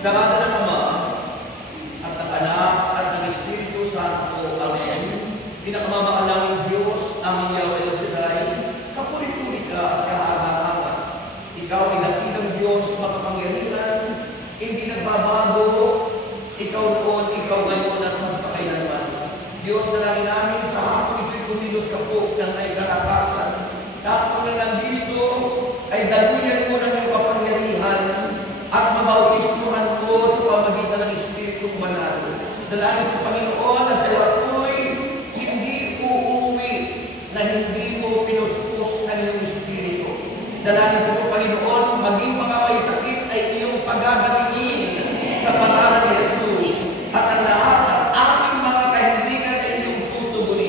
Sa ngala ng Ama, at ng Anak, at ng Espiritu Santo. Amen. Pinakamamaalang Diyos, aming Yahweh El Shaddai, kapuri-puri ka at kahanga-hanga. Ikaw ay dakilang Diyos, makapangyarihan, hindi nagbabago. Ikaw noon, ikaw ngayon, at magpakailanman. Diyos, dalangin namin sa hapon ito'y kumilos ka po ng may kalakasan. Tapos na nandito, ay daluyan mo ng iyong kapangyarihan at mabautismuhan ko sa pamagitan ng Espiritu Banal. Dalangin ko, Panginoon, na sa ako'y hindi uuwi na hindi mo pinuspos ng iyong Espiritu. Dalangin ko, Panginoon, maging mga may sakit ay iyong pagagalingin sa pangalan ni Jesus. At ang lahat ng aming mga kahilingan ay iyong tutugunin.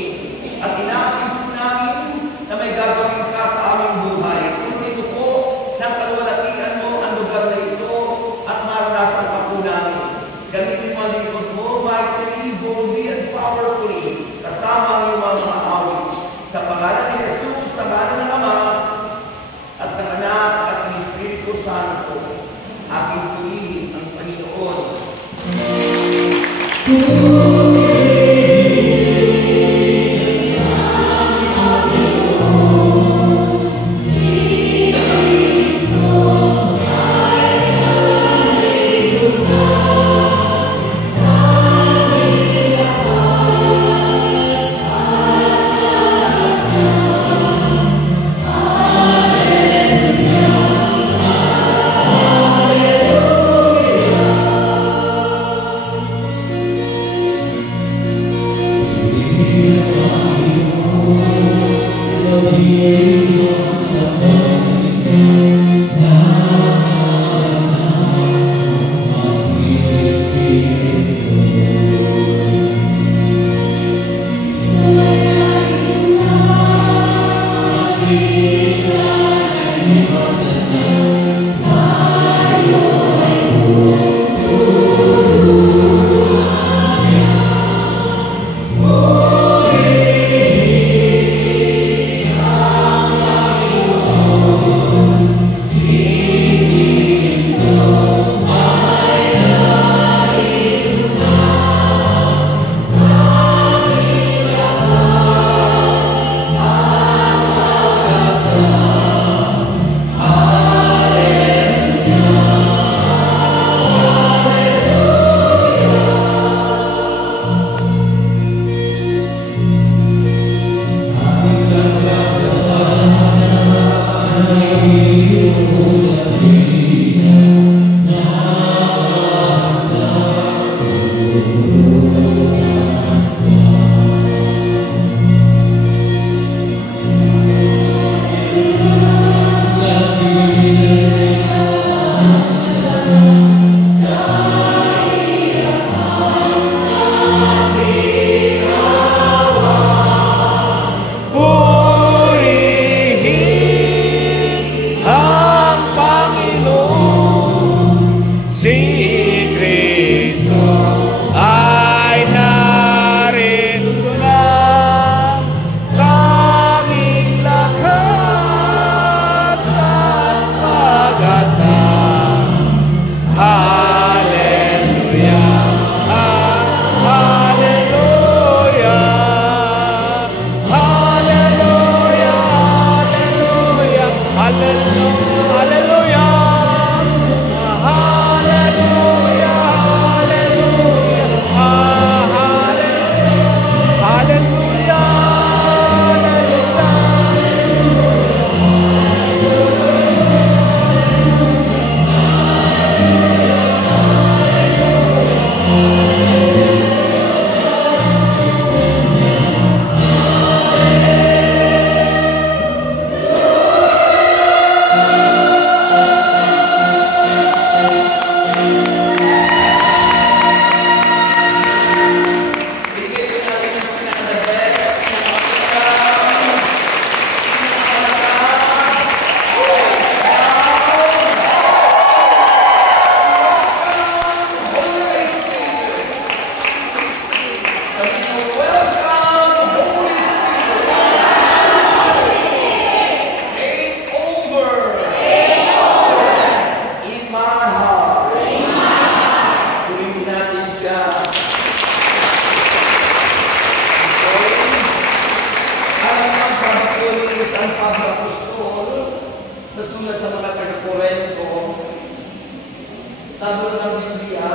sinabi ng Biblia,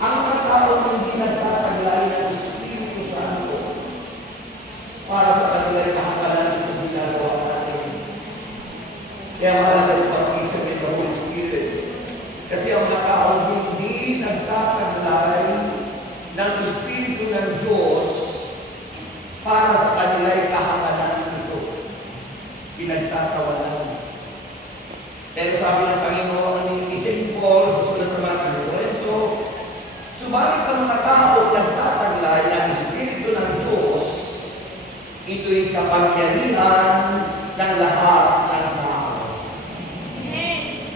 ang mga tao hindi nagtataglay ng Espiritu Santo para sa kanilang kahakalan ng ginagawa natin. Kaya mahalaga yung pag-isip ng Holy Spirit. Kasi ang mga tao hindi nagtataglay ng Espiritu ng Diyos para sa kanilang kahakalan nito. Pinagtatawanan. Pero sabi ng Panginoon ni St. Paul sa sulat sa mga Korinto, subalit ang mga tao nagtataglay ng Espiritu ng Diyos, ito'y kapangyarihan ng lahat ng tao. Amen.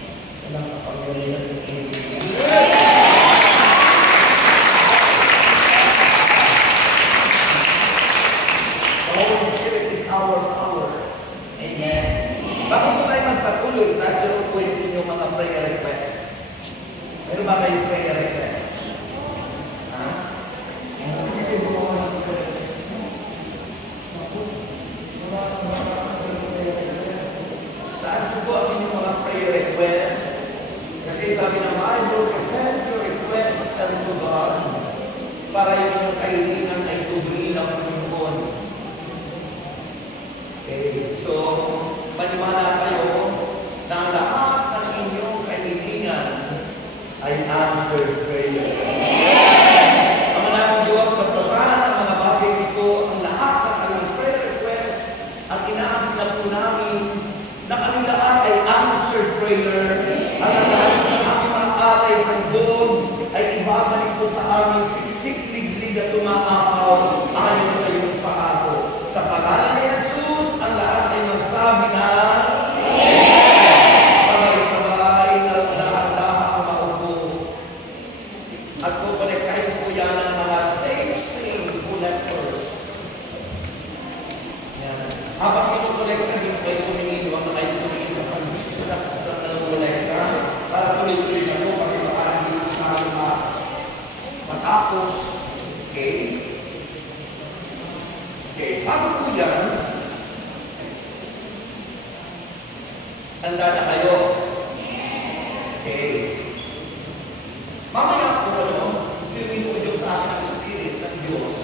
Walang kapangyarihan ng The Holy Spirit is our power. Amen. Bago po tayo magpatuloy, tayo po yung mga prayer request. Meron ba kayong prayer request? Ha? Taas po ang inyong mga prayer request. Kasi sabi na, I will present your request unto God para yung inyong kahilingan ay tubuhin ng Panginoon. Okay, so, maniwala kayo na lahat ng inyong kahilingan ay answered prayer. Ang manamang Diyos, pagpasahan ang mga bagay ito, ang lahat ng aming prayer request at inaamit na po namin na kami lahat ay answered prayer at ang lahat ng aming mga alay handog ay ibabalik po sa aming siksik, liglig at tumakapaw ayon sa iyong pangako. Sa pangalan ni Jesus, ang lahat ay magsabi na sabay-sabay na lahat-lahat na maupo. At kukonektahin po yan ng mga same connectors. Yan. Habang kinukonekta din kayo tumingin, huwag na kayo tumingin sa konekta para tuloy-tuloy na po kasi baka hindi na matapos. Okay? Okay, bago po yan, handa na kayo? Okay. Mamaya po, tuwing po Diyos sa akin ang Spirit ng Diyos.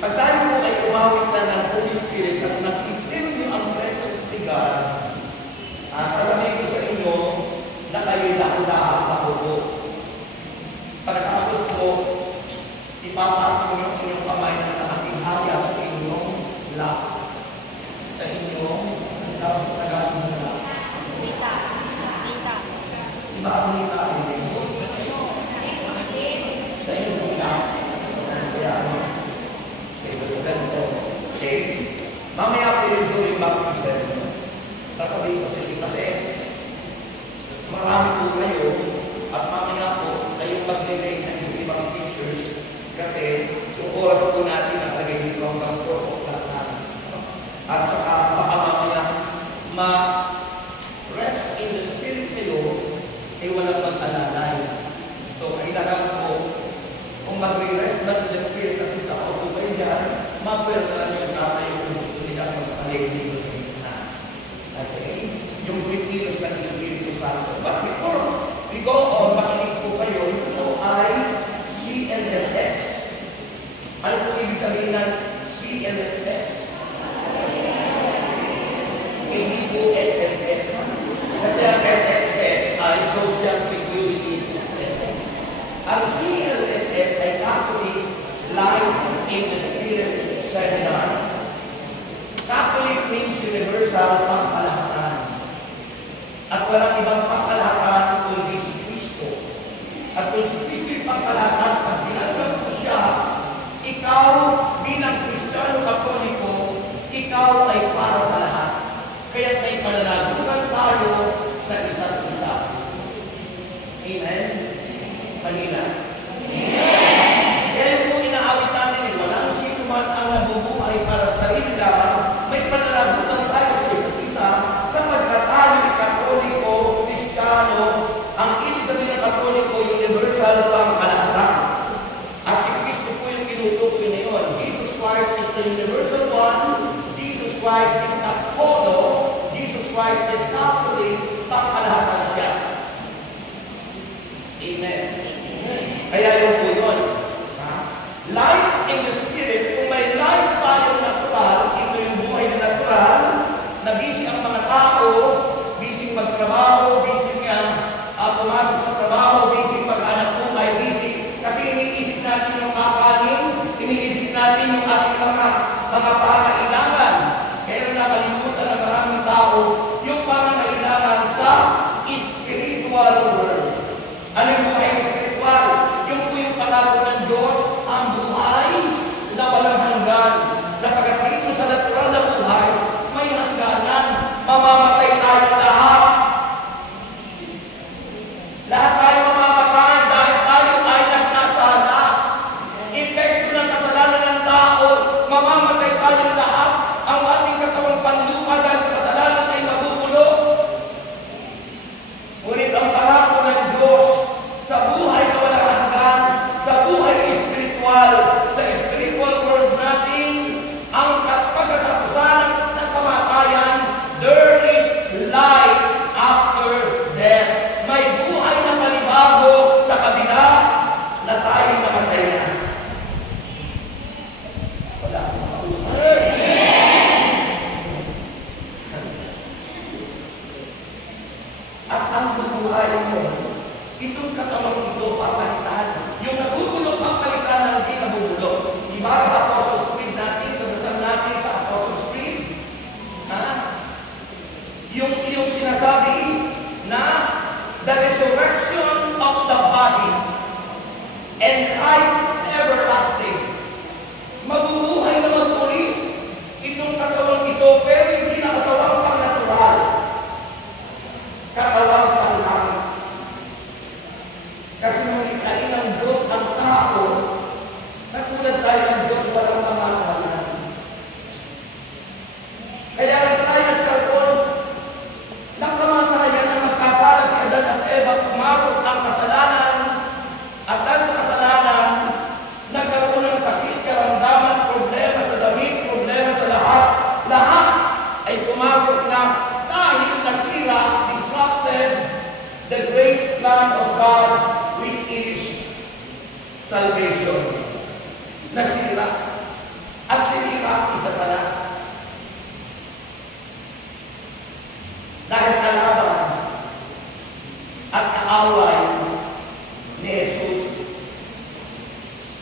Pag tayo po ay umawit na ng Holy Spirit at nag-i-feel nyo ang presence ni God, sasabihin ko sa inyo na kayo'y dahan-dahan na po. Pagkatapos po, ipapatong nyo inyong kamay na nakatihaya sa inyong lap. Sa inyong lap sa Tagalog na lap. Kita. Diba ang hita ang Diyos? Sa inyong lap. Kaya ano? Okay, so ganito. Okay? Mamaya po yung during baptism, sasabihin ko sa inyo kasi marami po kayo at mamaya po kayong mag-relay sa inyong ibang pictures kasi yung oras po natin nakalagay dito hanggang 4 o'clock na. At saka mamaya ma-rest in the Spirit kayo ay walang mag-alalay. So, kailangan po kung mag-rest ba in the Spirit at least ako po kayo dyan, mapwertaran yung tatay kung gusto nila magpapaligid dito sa gitna. Okay? Yung witness ng Espiritu Santo. But before we go on, makinig po kayo, ito ay CLSS. Ano po ibig sabihin ng CLSS? Hindi po SSS. Kasi ang SSS ay Social Security System. Ang CLSS ay Catholic Life in the Spirit Seminar. Catholic means universal pangkalahatan. At walang ibang pangkalahatan kundi si Kristo. At kung si Kristo yung pangkalahatan, pag ginagawa mo siya, ikaw bilang Kristiyano Katoliko, ikaw ay para sa lahat. Kaya may pananagutan tayo sa isa't isa. Amen? Mahina. Kaya po inaawit natin, walang sino man ang nabubuhay para sa sarili lamang, may pananagutan tayo sa isa't isa, sapagkat tayo Katoliko, Kristiyano, ang ibig sabihin ng Katoliko, universal pangkalahatan. At si Kristo po yung tinutukoy na yun. Jesus Christ is the universal one. Jesus Christ is Apollo. Jesus Christ is actually pangkalahatan siya. Amen. Kaya yung po yun. Ha? Life in the Spirit, kung may life tayong natural, ito yung buhay na natural, na busy ang mga tao, busy magtrabaho, busy nga pumasok sa trabaho, busy maghanap buhay, busy. Kasi iniisip natin yung kakanin, iniisip natin yung ating mga pangailangan. Kaya nakalimutan ng maraming tao yung pangailangan sa spiritual world. Ano yung buhay ng spiritual? Yung po yung pangako ng Diyos, ang buhay na walang hanggan. Sapagkat dito sa natural na buhay, may hangganan. Mamamatay tayo lahat. Lahat tayo mamamatay dahil tayo ay nagkasala. Epekto ng kasalanan ng tao, mamamatay tayo lahat. Ang ating katawang panlupa dahil sa kasalanan ay mabubulok. Ngunit ang pangako ng Diyos sa buhay na walang hanggan, sa buhay spiritual, sa spiritual world natin, ang pagkatapusan ng kamatayan, there is life after death. May buhay na panibago sa kabila na tayo namatay na. Wala akong makausap. At ang buhay mo, itong katawang ito, papalitan. Yung nabubulok, papalitan ng hindi nabubulok. Diba sa Apostles' Creed natin, sa basal natin sa Apostles' Creed? Ha? Yung sinasabi na the resurrection of the body and life everlasting. Mabubuhay na magmuli itong katawang ito, pero hindi na katawang pang-natural. Katawang pang-langit. Kasi nung ikain ng Diyos ang tao, katulad tayo ng Diyos, walang kamatayan. Kaya lang tayo nagkaroon ng kamatayan na magkasala si Adan at Eva, pumasok ang kasalanan, at dahil sa kasalanan, nagkaroon ng sakit, karamdaman, problema sa damit, problema sa lahat. Lahat ay pumasok na dahil nasira, disrupted the great plan of God, which is salvation. Nasira. At sinira ni Satanas. Dahil kalaban at kaaway ni Jesus,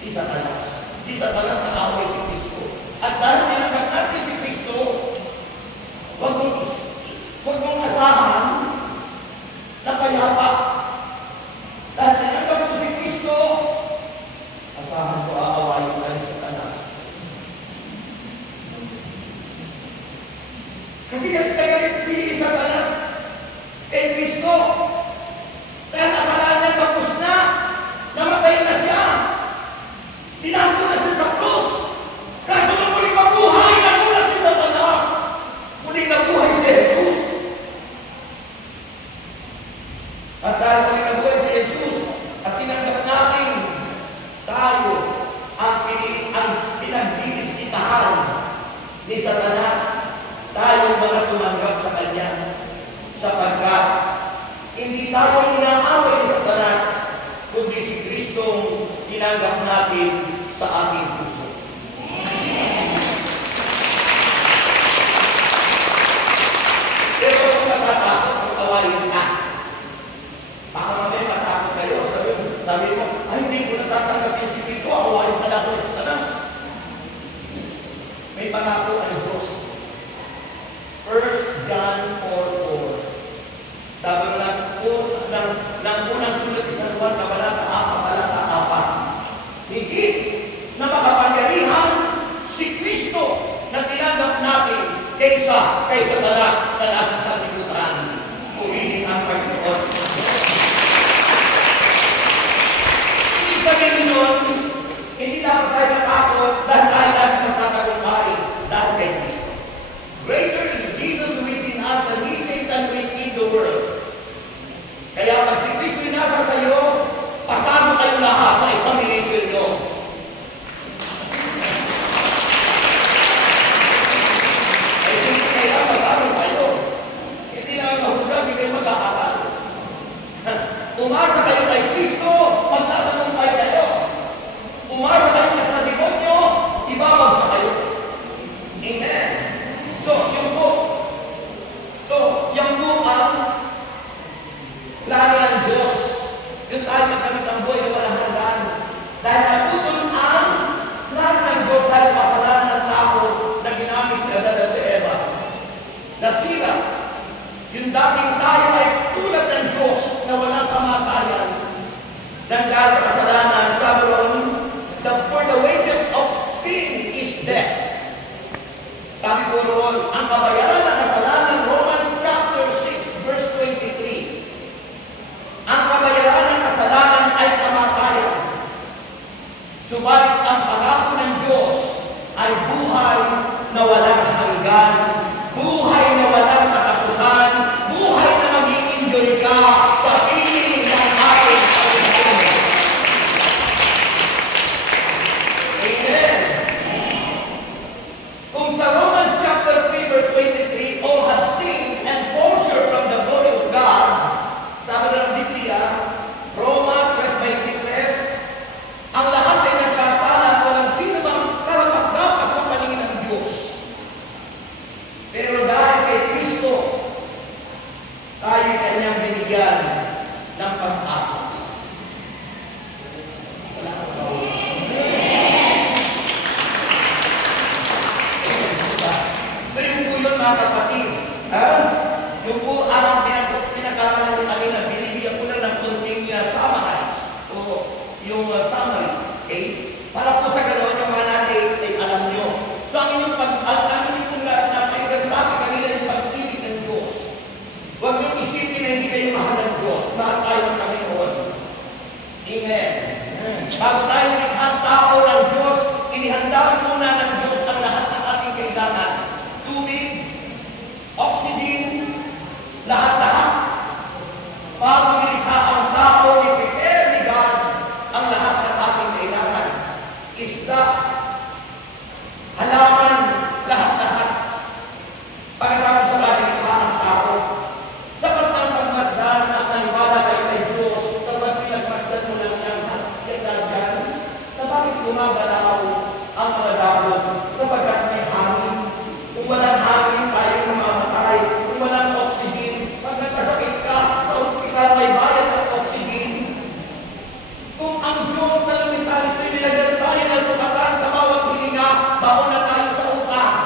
si Satanas. Si Satanas kaaway si Kristo. At dahil tinanggap natin si Kristo, huwag mong asahan na payapa. Dahil tinanggap ko si Kristo, asahan ko aawayin ka ni Satanas. Kasi galit si Satanas kay Kristo. Dahil akala niya tapos na, namatay na siya. Tinago na siya sa krus. Kaso nung muling mabuhay, nagulat si Satanas. Muling nabuhay si Jesus. At dahil muling nabuhay si Jesus, at tinanggap natin, tayo ang pinagdidiskitahan ni Satanas. Tayo mga tumanggap sa Kanya. Sapagkat hindi tayo inaaway ni Satanas, kundi si Kristong tinanggap natin sa ating puso. Pero kung natatakot, pagkawain na. Baka mamaya matakot kayo, sabi mo, ay hindi ko natatanggapin si Kristo, awain pala ako ni Satanas. May pangako ang Diyos. 1 John 4:4. Sabi ng unang sulat ni San Juan, Kabanata 4, Talata 4. Higit na makapangyarihan si Kristo na tinanggap natin kaysa Satanas na nasa sanlibutan. Purihin ang Panginoon. Ibig sabihin nun, hindi dapat tayo natakot dahil tayo natin magtatagumpay dahil kay Kristo. Greater is Jesus who is in us than he Satan who is in the world. Kaya pag si Kristo yung nasa sa iyo, pasado kayo lahat sa examination nyo. Ay sige kayo, mag-aaral kayo. Hindi na mahulugan, hindi kayo mag-aaral. Umasa kayo kay Kristo. Bago tayo nilakhang tao ng Diyos, inihanda muna ng Diyos ang lahat ng ating kailangan. Tubig, oxygen, lahat-lahat. Bago nilikha ang tao, ni-prepare ni God ang lahat ng ating kailangan. Isda, halaman, lahat-lahat. Pagkatapos sa nilikha ang tao, sapat ng pagmasdan at maniwala kayo kay Diyos kapag pinagmasdan mo lang yan na bakit gumagalaw ang mga dahon sapagkat may hangin. Kung walang hangin, tayo mamamatay. Kung walang oxygen, pag nagkasakit ka, sa ospital may bayad ng oxygen. Kung ang Diyos na lumikha nito, nilagyan tayo ng sukatan sa bawat hininga, baon na tayo sa utang.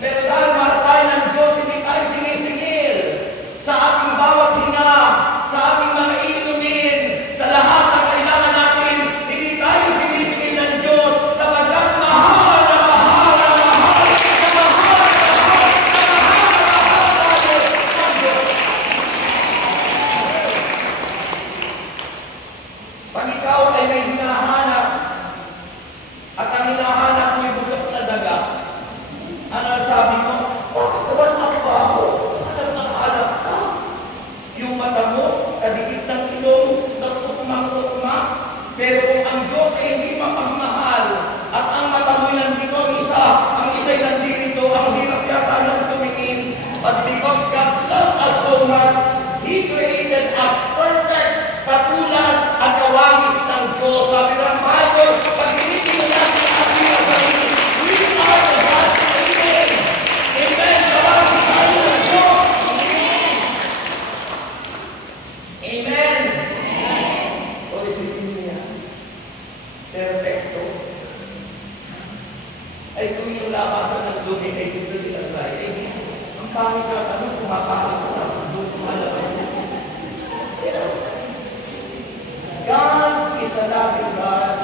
Pero dahil mahal tayo ng Diyos, hindi tayo sinisingil sa ating bawat hinga, sa ating mga inumin, sa lahat ng kailangan natin. Hindi tayo sinisingil ng Diyos sapagkat mahal na mahal na mahal na mahal na mahal na mahal tayo ng Diyos. Pag ikaw ay may hinahanap at ang hinahanap mo'y bulok na daga, ano sabi mo? Bakit naman ang baho? Hanap ka. Yung mata mo, kadikit ng ilong, nagtukmang-tukma. Pero kung ang Diyos ay hindi mapagmahal at ang mata mo'y nandito ang isa'y nandito, ang hirap yata ng tumingin. But because God's love us so much, He created us perfect, katulad ang kawangis ng Diyos. Sabi ng Bible, pag hinitin natin ang ating sarili, we are the God's image. Amen. Kawangis tayo ng Diyos. Amen. O isipin niya, perfecto. Ay kung yung labasan ng dumi ay dito nilagay, ay ang pangit ka tanong, kumakain ka na, doon kumalabay niya. God is a loving God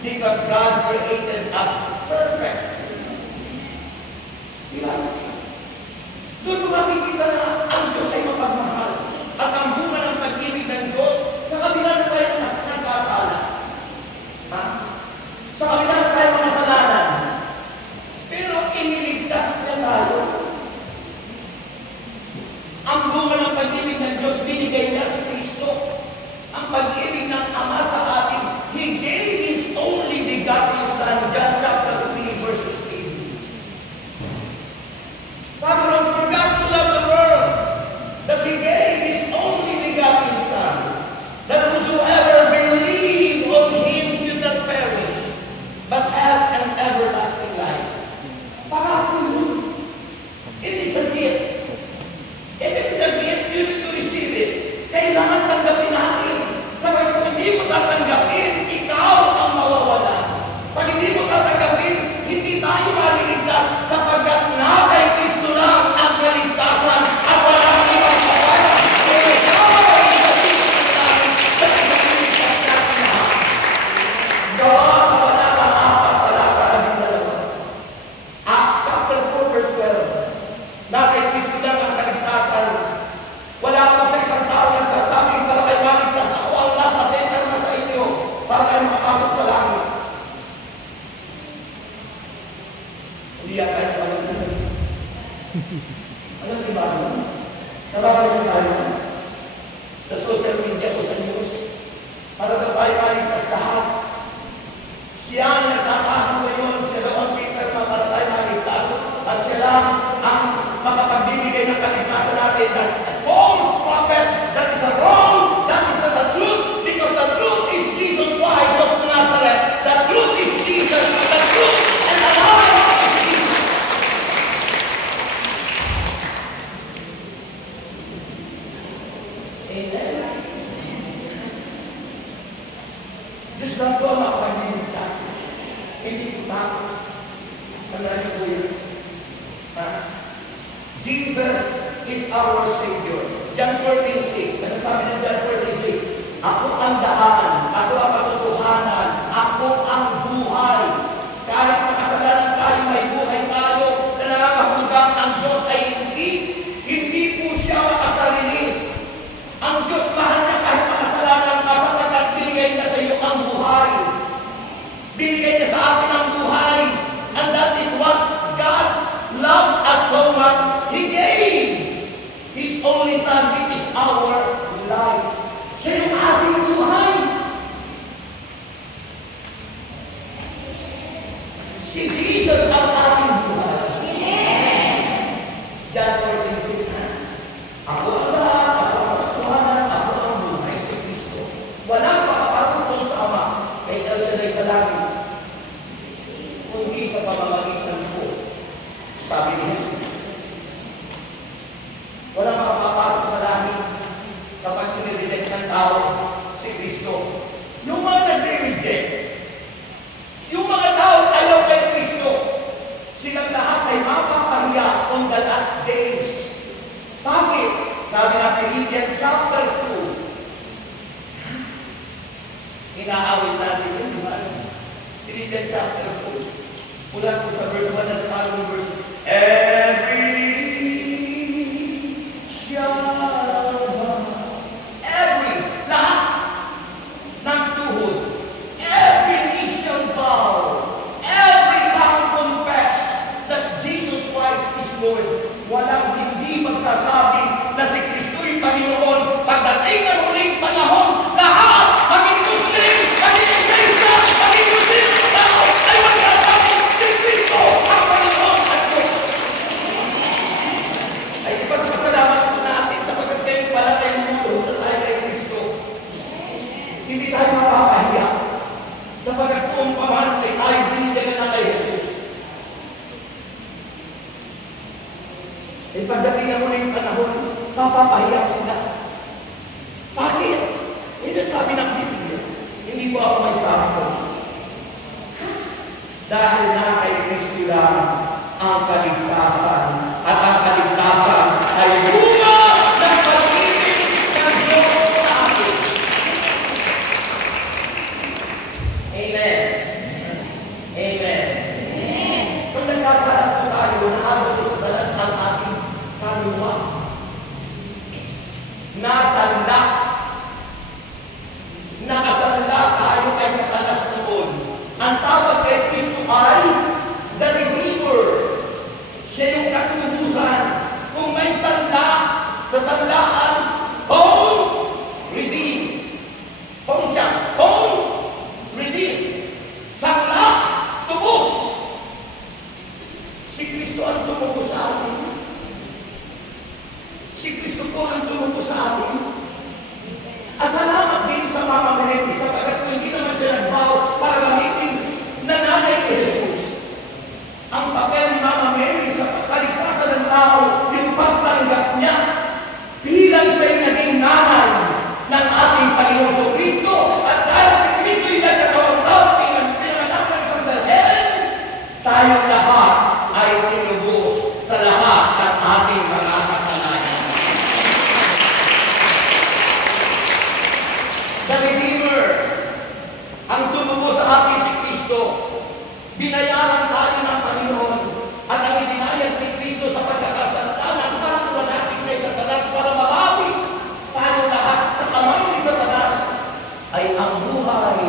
because God created us perfect. Diba? Doon mo makikita na ang Diyos ay mapagmahal at ang bunga ng pag-ibig ng Diyos sa kabila na tayo ng mas nagkasala. Ha? Sa kabila na tayo ng kasalanan. Pero iniligtas niya tayo. Ang bunga ng pag-ibig ng Diyos binigay niya si Kristo. Ang pag-ibig ng Ama sa atin, He gave His only begotten Son, John chapter 3, verse 16. Sabi ron, for God so loved the world, that He gave His only begotten Son, that whosoever believe on Him should not perish, but have an everlasting life. Pangako yun. It is a gift. If it is a gift, you need to receive it. Kailangan tanggapin natin. Sabi kung hindi mo tatanggapin, ikaw ang mawawala. Pag hindi mo tatanggapin, hindi tayo maliligtas sapagkat na kay Kristo lang ang kaligtasan at walang ibang kapal. Kung ikaw ay isipin natin sa kaligtasan natin lahat. Gawa Kabanata 4, talata 12. Acts chapter 4, verse 12. Na kay Kristo lang ang kaligtasan. Wala po sa isang tao ang sasabing para kayo maligtas, ako ang last na tender na sa inyo para kayo makapasok sa langit. Hindi yan tayo alam na. Alam niyo ba naman? Nabasa niyo tayo sa social media o sa news para tayo maligtas lahat. Siya ang nagtatago ngayon, siya daw ang Peter na para tayo maligtas at siya lang ang makapagbibigay ng kaligtasan natin. That's a false prophet. That is a wrong. That is not the truth. Because the truth is Jesus Christ of Nazareth. The truth is Jesus. The truth and the life is Jesus. Amen. Diyos lang po ang makapagliligtas. Hindi po takot. Tandaan niyo po yun. Ha? Jesus is our Savior. John 14:6. Ano sabi ng John 14:6? Ako ang daan, ako ang katotohanan, ako ang buhay. Kahit makasalanan tayo, may buhay tayo na nangangahulugan ang Diyos ay hindi po siya makasarili. Ang Diyos mahal niya kahit makasalanan ka sapagkat binigay niya sa iyo Siya yung ating buhay. Si Jesus ang ating buhay. John 14:6. Ako ang lahat, ako ang katotohanan, ako ang buhay, si Kristo. Walang makakatutong sa Ama, kay El Shaddai sa langit, kundi sa pamamagitan ko, sabi ni Jesus. Walang makapapasok sa langit kapag pinireject ng tao si Kristo. Yung mga nagre-reject, yung mga tao ayaw kay Kristo, silang lahat ay mapapahiya on the last days. Bakit? Sabi na Philippians chapter 2. Inaawit natin yun, di ba? Philippians chapter 2. Mula po sa verse 1 at following verse, every knee shall bow. Every, lahat ng tuhod. Every knee shall bow. Every tongue confess that Jesus Christ is Lord. Walang hindi magsasabi na si Kristo'y Panginoon. Pagdating ng huling panahon, lahat, maging Muslim, maging Krista, maging Muslim, tao, ay magsasabi, si Kristo ang Panginoon at Diyos. Ay ipagpasalamat po natin sapagkat kayo pala tayo lumulog na tayo kay Kristo. Hindi tayo mapapahiya sapagkat kung paman ay tayo binigyan na kay Jesus. Ay pagdating ng huling panahon, mapapahiya sila. Bakit? Eh, nasabi ng Biblia, hindi po ako may sabi ko. Dahil na kay Kristo lang ang kaligtasan, at ang kaligtasan ay bunga ng pag-ibig ng Diyos sa atin. Amen. Amen. Kung nagkasala po tayo, nakagawa sa dalas ng ating kaluluwa, nasanla, nakasanla tayo ay sa talas noon. Ang tawag kay Kristo ay the Redeemer. Siya yung katubusan. Kung may sanla, sa sanlaan, bone, redeem. Bone siya, bone, redeem. Sanla, tubos. Si Kristo ang tumubos sa atin. Si Kristo po ang tumubos sa atin. At salamat din sa Mama Mary sapagkat kung hindi naman siya nagbaw para gamitin na nanay ni Jesus. Ang papel ni Mama Mary sa kaligtasan ng tao, yung pagtanggap niya bilang siya'y naging nanay ng ating Panginoon sa Kristo. At dahil si Kristo yung nagkatawang tao, pinanganak ng isang dasel, tayong lahat ay tinubos sa lahat ng ating mga kasalanan. The Redeemer, ang tumubo sa atin si Kristo, binayaran tayo ng Panginoon, at ang ibinayad ni Kristo sa pagkakasantanan, kapwa natin kay Satanas para mabawi tayo lahat sa kamay ni Satanas, ay ang buhay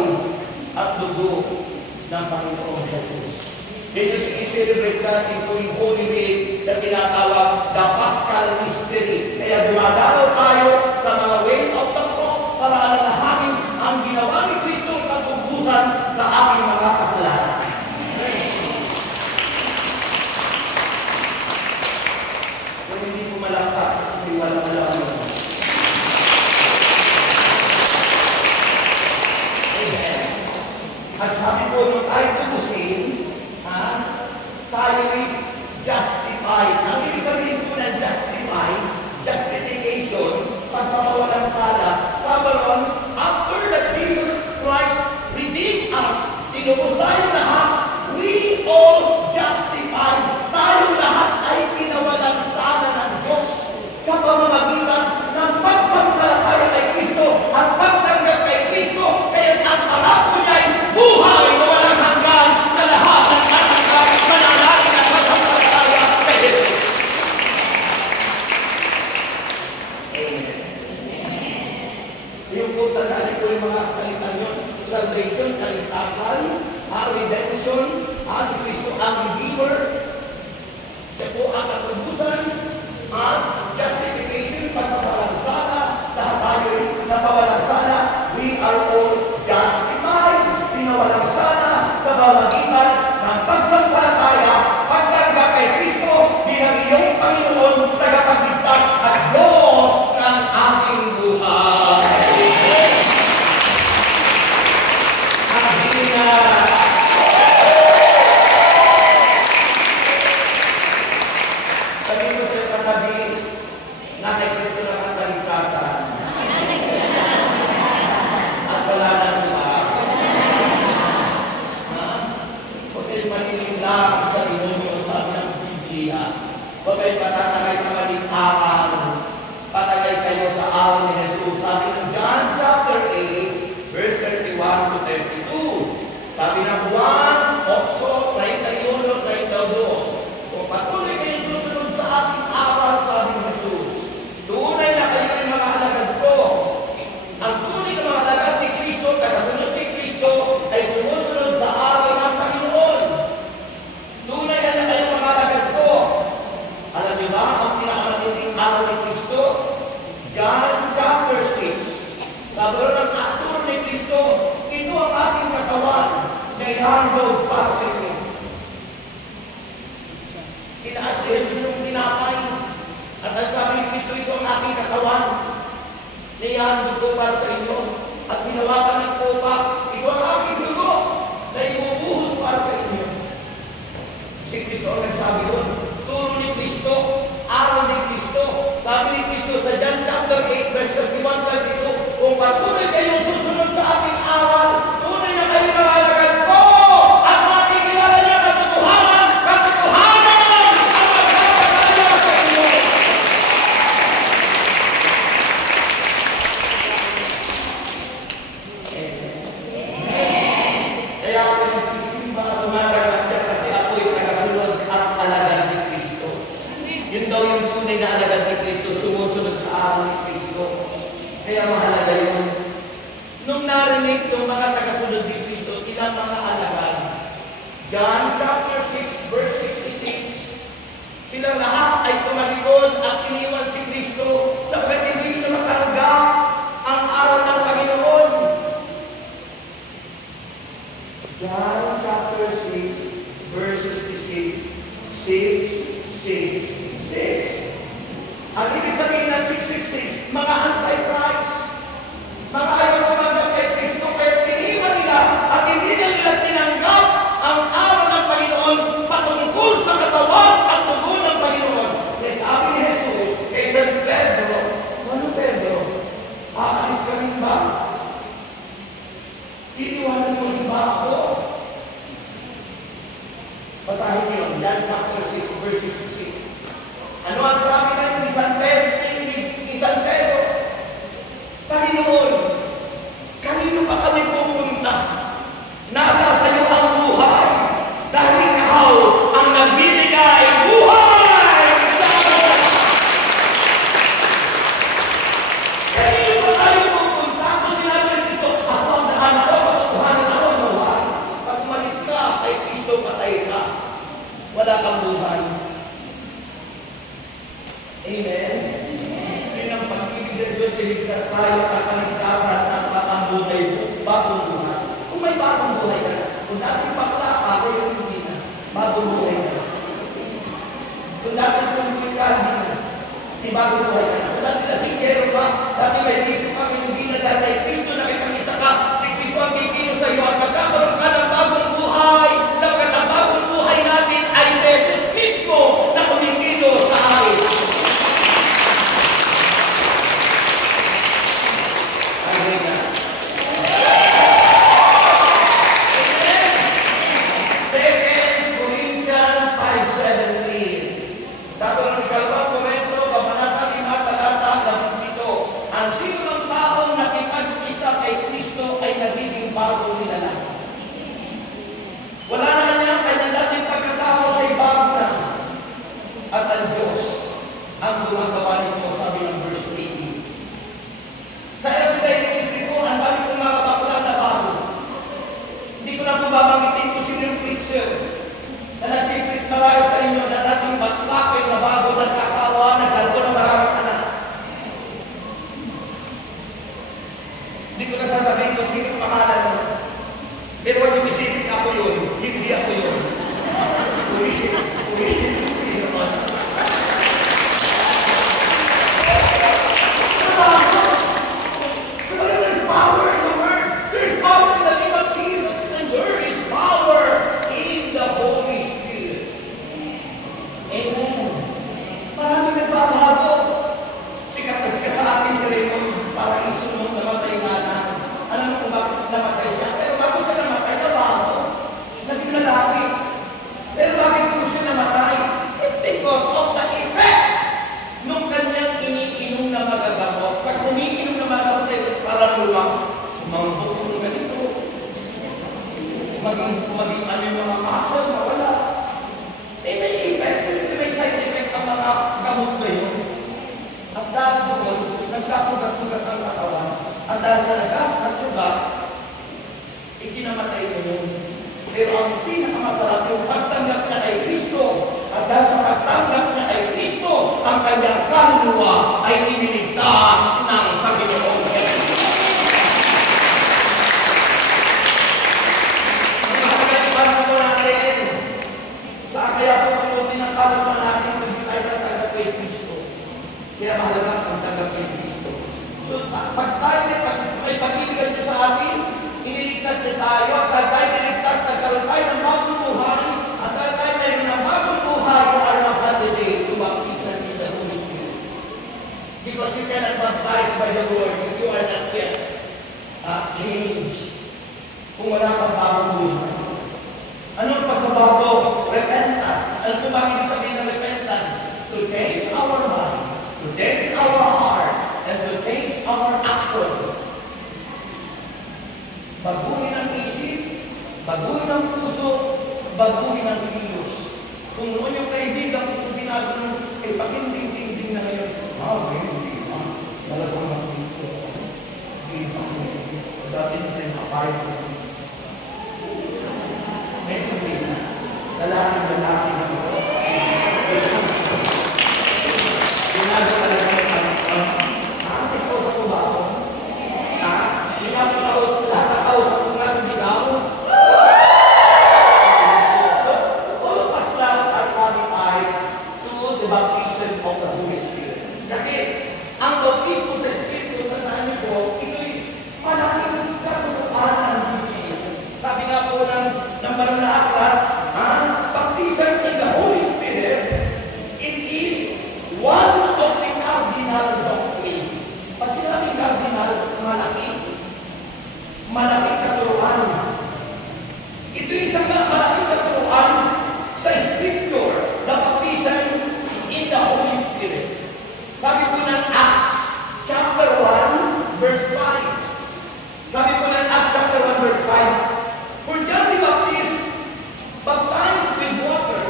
at dugo ng Panginoong Jesus. Dito i-celebrate natin po yung Holy Week na tinatawag the Paschal Mystery. Kaya dumadalaw tayo sa mga way of the cross para alalahanin ang ginawa ni Kristo ang katubusan sa aking mga kasalanan. Kung hindi ko malakpat, hindi walang malaman. Amen. At sabi ko, nung tayo tubusin, tayo'y justified. Ang ibig sabihin ko ng justified, justification, pagpapawalang sala, sabi ron, after that Jesus Christ redeemed us, tinubos tayong lahat, we all justified. Tayong lahat ay pinawalang sala ng Diyos sa pamamagitan ng pagsampalataya kay Kristo at pagtanggap kay Kristo. Kaya ang pangako niya ay buhay na walang hanggan sa lahat ng ating mananalig na pagsampalataya kay Jesus. Amen. Yung po, tandaan ko yung mga salitang yun. Salvation, kaligtasan, redemption, si Kristo ang Redeemer. Siya po ang katubusan, at justification, pagpapalansala, lahat tayo'y napawalansala. are all justified. Pinawalang sana sa pamamagitan ng pagsampalataya, pagtanggap kay Kristo bilang iyong Panginoon, tagapagligtas at Diyos ng ating buhay. Ang hina. Sabi mo sa katabi na kay Kristo na ang kaligtasan at wala nang iba. Huwag kayo maniling lang sa inyo sabi ng Biblia. Huwag kayo patatagay sa maling aral. Patagay kayo sa aral ni Jesus. Sabi ng John chapter 8, verse 31 to 32. Sabi ng Juan 8:31-32. Kung patuloy kayo susunod sa ating aral, sabi ng Jesus, tunay na kayo ay mga alagad ko. Ang tunay na mga alagad ni Kristo, tagasunod ni Kristo, ay sumusunod sa aral ng Panginoon. Tunay na kayo mga alagad ko. Alam niyo ba ang pinakamatinding aral ni Kristo? John chapter 6. Sabi ng aturo ni Kristo, ito ang aking katawan na ihandog para sa inyo. Tinaas ni Jesus yung tinapay. At ang sabi ni Kristo, ito ang aking katawan na ihandog ko para sa inyo. At hinawakan ng kupa, ito ang aking dugo na ibubuhos para sa inyo. Si Kristo ang nagsabi doon. Turo ni Kristo, aral ni Kristo. Sabi ni Kristo sa John chapter 8, verse 31-32, kung patuloy kayong susunod sa ating aral, tunay na kayo mga alagad ko, at makikilala niya katotohanan ang magpapakilala sa inyo. Kaya ako nagsisimba, tumatanggap niya kasi ako'y tagasunod at alagad ni Kristo. Yun daw yung tunay na alagad ni Kristo, sumusunod sa aral ni Kristo. Kaya mahalaga yun. Nung narinig ng mga tagasunod ni Kristo, ilang mga alagad. John chapter 6, verse 66. Silang lahat ay tumalikod at iniwan si Kristo sapagkat hindi na matanggap ang aral ng Panginoon. John chapter 6, verse 66. 666. Ang ibig sabihin ng 666, mga anti-Christ, mga ayaw tumanggap kay Kristo, kaya tiniwan nila at hindi na nila tinanggap ang aral ng Panginoon patungkol sa katawan at dugo ng Panginoon. Kaya sabi ni Jesus kay San Pedro, ano Pedro, aalis ka rin ba? Iiwanan mo rin ba ako? Basahin niyo yun, John chapter 6, verse 66. Ano ang sabi na ni San Pedro? Panginoon, kanino pa kami pupunta? Nasa sayo ang buhay dahil ikaw ang nagbibigay buhay sa amin. Kanino pa tayo pupunta? Kung sinabi rin ito, ako ang daan, ako ang katotohanan, ako ang buhay. Pag umalis ka kay Kristo, patay ka. Wala kang buhay. Amen? Sino ang pag-ibig ng Diyos, niligtas tayo at kaligtasan at ang buhay mo, bagong buhay. Kung may bagong buhay ka na, kung dating bakla ka, kayo hindi na, bagong buhay ka na. Kung dating tumuloy ka, hindi na, di bagong buhay ka na. Kung dating nasinggero ka, dati may piso ka, hindi na dahil kay Kristo nakipag-isa ka, si Kristo ang kikilos sa iyo at magkakaroon ka ng bagong buhay, sapagkat ang bagong buhay natin ay si Jesus Kristo na kumikilos sa atin. Hindi ko na sasabihin ko isipin pangalan mo. Pero huwag yung isipin ako yun, hindi ako yun. Ulitin naman. There is power in the word. There is power in the name of Jesus. And there is power in the Holy Spirit. Amen. Marami nagbabago. Sikat na sikat sa atin si Raymond para isunod namatay nga na. Alam mo kung bakit namatay siya? Pero bago siya namatay, nabago. Naging lalaki. Pero bakit po siya namatay? Because of the effect nung kanyang iniinom na magagamot. Pag umiinom na magagamot, parang lumang umambok yung ganito. Maging ano yung mga muscle, mawala. May effect. Siyempre may side effect ang mga gamot na yun. At dahil doon, nagkasugat-sugat ang katawan. At dahil sa nagkasugat, ikinamatay niya yun. Pero ang pinakamasarap yung pagtanggap niya kay Kristo. At dahil sa pagtanggap niya kay Kristo, ang kanyang kaluluwa ay iniligtas ng Panginoon. Mahalaga po natin. Saan kaya po pinutin ang kaluluwa natin kung hindi tayo tatanggap kay Kristo? Kaya mahalaga ang tanggap kay Kristo. So, pag tayo may pag-ibig niyo sa atin, iniligtas niya tayo, at dahil tayo iniligtas, nagkaroon tayo ng bagong buhay, at dahil tayo mayroon ng bagong buhay, you are not candidate to baptism in the Holy Spirit. Because you cannot baptize by the Lord if you are not yet changed. Kung wala kang bagong buhay. Ano ang pagbabago? Repentance. Ano po ba ibig sabihin ng repentance? To change our mind, to change our heart, and to change our action. Baguhin ang isip, baguhin ang puso, baguhin ang kilos. Kung noon yung kaibigan kung binago nung paginding-ding na ngayon, ngayon hindi na. Malabang bakit ito. Hindi pa kinilig. Dati na tayo makaparin ko. Ngayon hindi na. Lalaki na mga. Binago talaga ng panahon. May kausap ko ba ako? Binago kausap lahat na kausap ko nga sa bigaw. So, all of us now are qualified to the baptism of the Holy Spirit. Kasi, ang baptismo sa Espiritu, tandaan niyo po, ito'y malaking katuluan ng Biblia. Sabi nga po ng banal na aklat, ang baptism in the Holy Spirit, it is one of the cardinal doctrine. Pag sinabing cardinal, malaking katuruan. Ito isang malaking katuruan sa Scripture na baptism in the Holy Spirit. Sabi po ng Acts chapter 1 verse 5. Sabi po ng Acts chapter 1 verse 5. For John the Baptist baptized with water,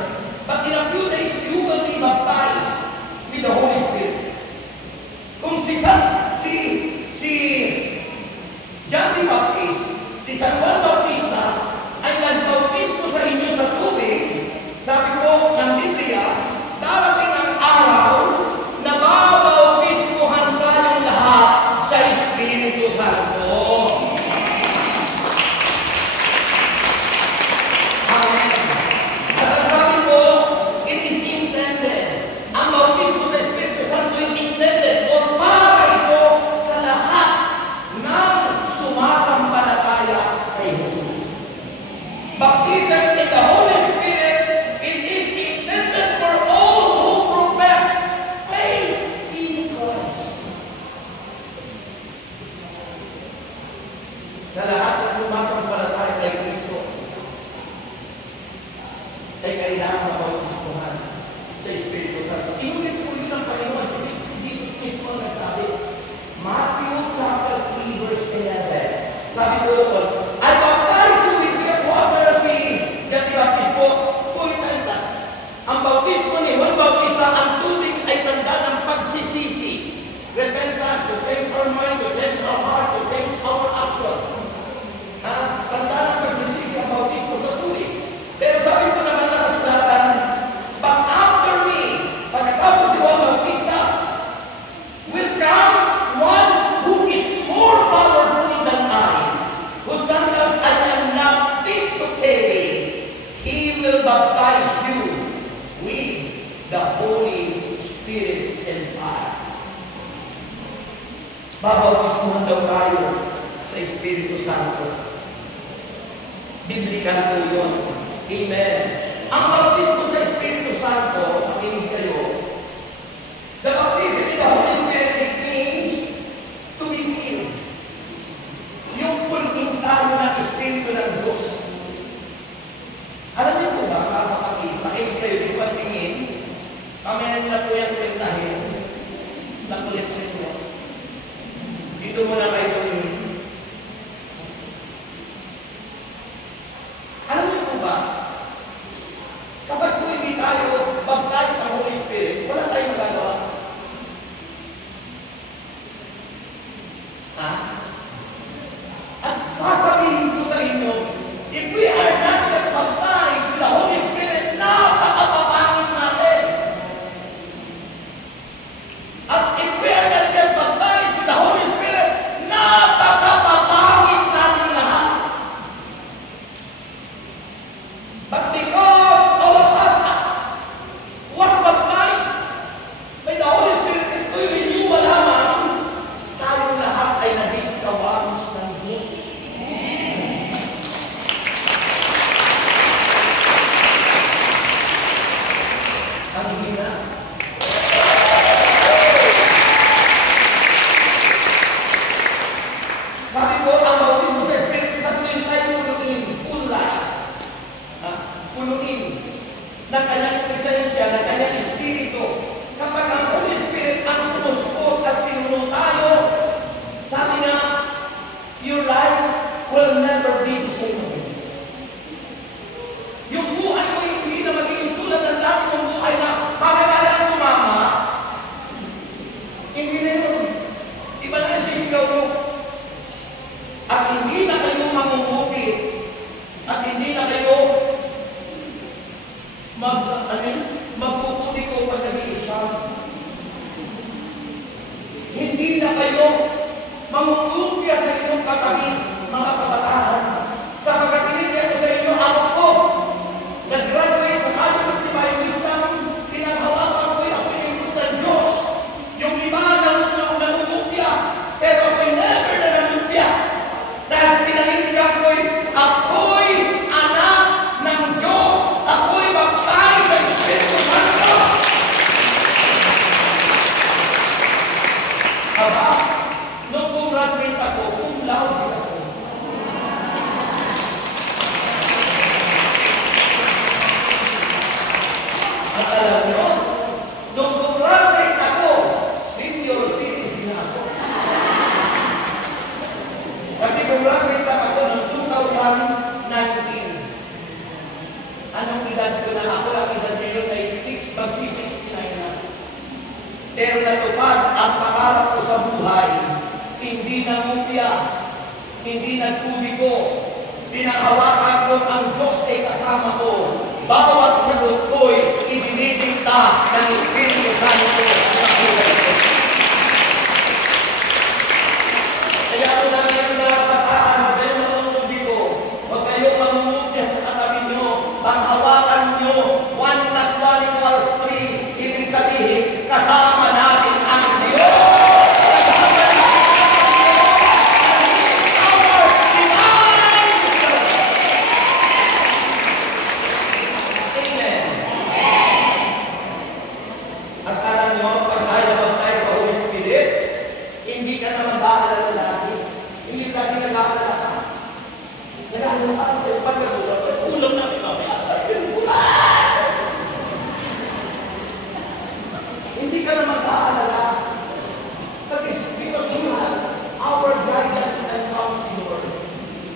but in a few days you will be baptized with the Holy Spirit. Kung si John the Baptist, si San Juan Bautista ay nagbautismo sa inyo sa tubig, sabi po ng Biblia, darating ang araw na babautismuhan tayong lahat sa Espiritu Santo. Amen. At ang sabi po, it is intended. Ang bautismo sa Espiritu Santo ay intended o para ito sa lahat ng sumasampalataya kay Jesus. Baptism in the Holy Spirit, it is intended for all who profess faith in Christ. Sa lahat ng sumasampalataya kay Kristo, ay kailangan mabautismuhan sa Espiritu Santo. Inulit po yun ang Panginoon. Si Jesus Cristo ang nagsabi, Matthew chapter 3 verse 11. Sabi po doon, I baptize you with water si John the Baptist po, tanda. Ang bautismo ni Juan Bautista, ang tubig ay tanda ng pagsisisi. Repentance, to change our mind, to change our heart, to change our action. Tanda ng pagsisisi ang bautismo sa tubig. Pero sabi po naman na kasulatan, but after me, pagkatapos ni Juan Bautista, will come one who is more powerful than I. babautismuhan daw tayo sa Espiritu Santo. Biblikal po yun. Amen. Ang bautismo sa Espiritu Santo, makinig kayo, the baptism in the Holy Spirit, it means to be filled. Yung punuin tayo ng Espiritu ng Diyos. Alam niyo po ba, mga kapatid, makinig kayo dito at tingin, kami na po yung kwentahin, nakulit sa inyo. Dito muna kayo tumingin. Alam niyo po ba, kapag po hindi tayo baptized ng Holy Spirit, wala tayong magagawa. Ha? At sasabihin ko sa inyo, if we are not yet baptized with the Holy Spirit, napakapapangit natin. At if we are not yet baptized with the Holy Spirit, napakapapangit natin lahat. But because all of us was baptized by the Holy Spirit, ito'y renewal lamang, tayo lahat ay naging kawamis ng Diyos. Sabi na, sabi ko, ang bautismo sa Espiritu Santo yung tayo punuin, full life. Punuin ng kanyang presensya, ng kanyang Espiritu. Kapag ang Holy Spirit ang pumuspos at pinuno tayo, sabi nga, your life will never be the same again. Yung buhay mo hindi na magiging tulad ng dati mong buhay na makakala tumama, hindi na yun. Iba na yung sisigaw mo. At hindi na kayo mangungupit, at hindi na kayo magkukuli ko pag nag-i-exam. Hindi na kayo mangungupya sa inyong katabi, mga kabataan. Sapagkat tinigyan ko sa inyo, ako po, nag-graduate sa College of Divine Wisdom, pinaghawakan ko yung pinigod ng Diyos. Yung iba nangungupya, pero ako'y never na nangungupya. Dahil pinanindigan ko'y, ako'y anak ng Diyos, ako'y baptized sa Espiritu Santo. Aba, nung graduate ako, cum laude ako. At alam nyo, nung graduate ako, senior citizen ako. Kasi graduate ako noong 2019. Anong edad ko na ako? Ang edad ngayon ay magsi-69 na. Pero natupad ang pangarap ko sa buhay. Hindi nangupya, hindi nagkubiko. Pinakawakan ko ang Diyos ay kasama ko. Bawat sagot ko'y idinidikta ng Espiritu Santo sa buhay ko. Kaya ako na ngayon mga kabataan, huwag kayong mangungubiko, huwag kayong mangungupya sa katabi nyo, panghawakan nyo, 1+1 equals 3, ibig sabihin, kasama natin ang Diyos! Kasama natin ang Diyos! Our divine Son! Amen! At alam nyo, pag tayo baptize sa Holy Spirit, hindi ka na mag-aalala lagi. Hindi lagi nag-aalala ka. Nag-aalala ka sa pagkasulat. Ulam namin kami. Hindi ka na mag-aalala. Because you have our guidance and counselor.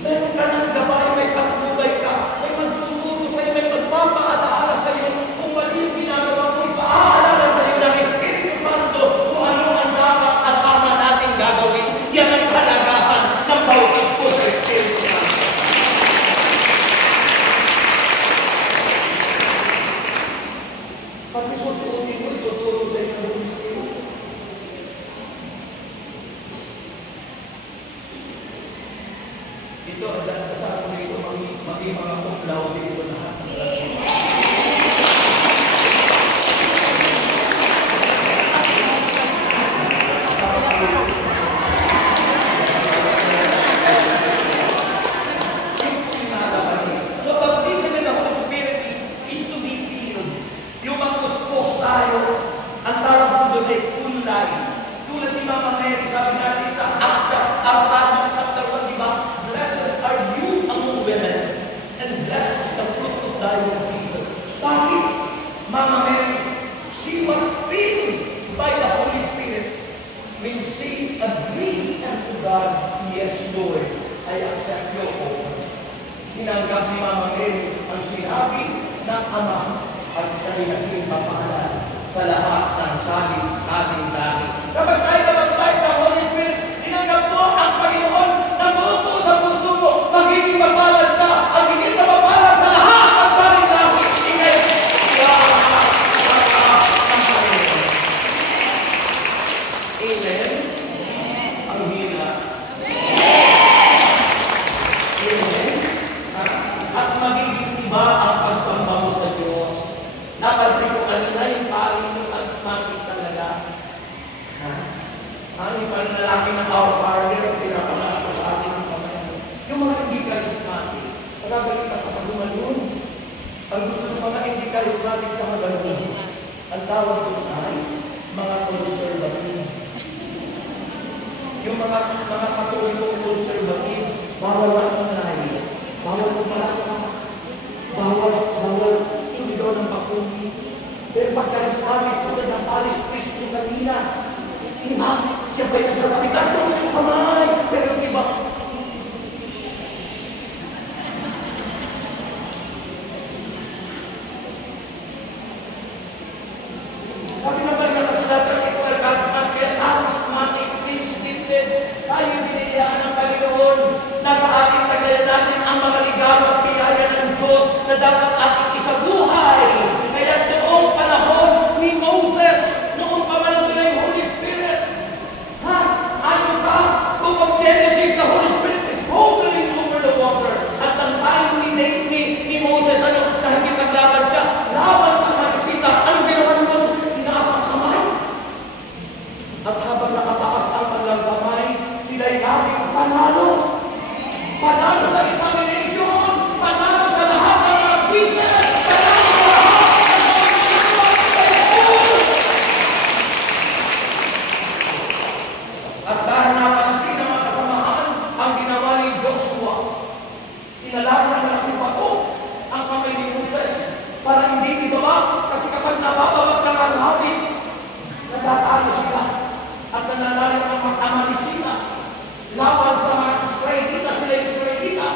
Meron ka ng gabay, may patnubay ka, may magtuturo sa'yo, may magpapaalaala sa'yo. Kung mali yung ginagawa mo, ipaalala sa'yo ng Espiritu Santo kung ano ang dapat at tama natin gagawin. Yan ang kalagahan ng bautismo sa Espiritu Santo. Pati susuotin mo, ituturo sa inyo ng Espiritu. Ito, ang dasal ko nito, maging mga kumlaw dito lahat. Tinanggap ni Mama Mary ang sinabi ng Ama at siya'y naging mapahalan sa lahat ng saling sa ating lahi. Kapag tayo nabaptize sa Holy Spirit, tinanggap mo ang Panginoon na buo po sa puso mo, magiging mapalad ka at higit na mapalad sa lahat ng saling lahi. Ingay, Amen? Ang hina. Amen? At magiging iba ang pagsamba mo sa Diyos. Napansin ko kanina yung paring yung asthmatic talaga. Yung paring lalaki ng our partner, pinapalaas ko sa atin ang kamay. Yung mga hindi charismatic, pagkagalita kapag gumanon. Ang gusto ng mga hindi charismatic na kaganon, ang tawag ko ay mga conservative. Yung mga katolikong conservative, bawal mag-ingay, bawal pumalaka, bawal sumigaw ng pakuni. Pero pag charismatic, tulad ng Paris Priest yung kanina, iba, siya ba'y nagsasabi, taas mo yung kamay, pero yung iba, sabi naman nga kasi dati, ito ay charismatic, Prince-gifted, tayo binigyan ng Panginoon, nasa ating taglayan natin ang mga regalo at biyaya ng Diyos na dapat ating isabuhay. Kaya noong panahon ni Moses, noong pamanong ng Holy Spirit, ano sa Book of Genesis, the Holy Spirit is hovering over the water. At ang time ni Moses, na hindi naglaban siya, laban sa Marisita, anong ginawa ni Moses? Tinaas ang kamay. At habang nakataas ang kanilang kamay, sila'y laging panalo. Panalo sa examination, panalo sa lahat ng mga quizzes, panalo sa lahat ng mga at dahil napansin ng mga kasamahan ang ginawa ni Joshua, inalaban ng malaking bato ang kamay ni Moses para hindi ibaba, kasi kapag nabababag ng ang hawig, natatalo sila at nananalig ang mga Amalekita laban sa mga Israelita, sila Israelita.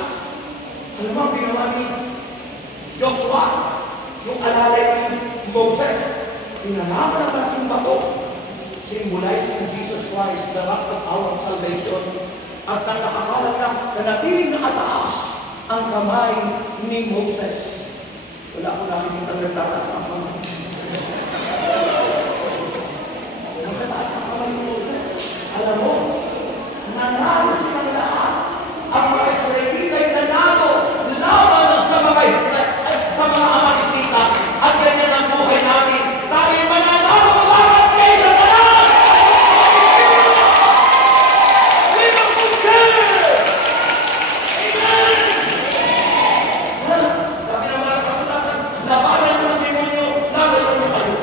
Alam mo ang ginawa ni Joshua, yung alalay ni Moses, pinalaban ang malaking bato, symbolizing Jesus Christ, the rock of our salvation. At nang nakakalat na natiling nakataas ang kamay ni Moses. Wala ko nakikita nagtataas ang kamay. Nakataas ang kamay ni Moses. Alam mo, nanalo silang lahat. Ang mga Israelita ay nanalo laban sa mga Amalekita. At ganyan ang buhay natin. Tayo mananalo laban kay Satanas! We will conquer! Amen! Sabi ng mga kasulatan, labanan mo ang demonyo, labanan mo kayo.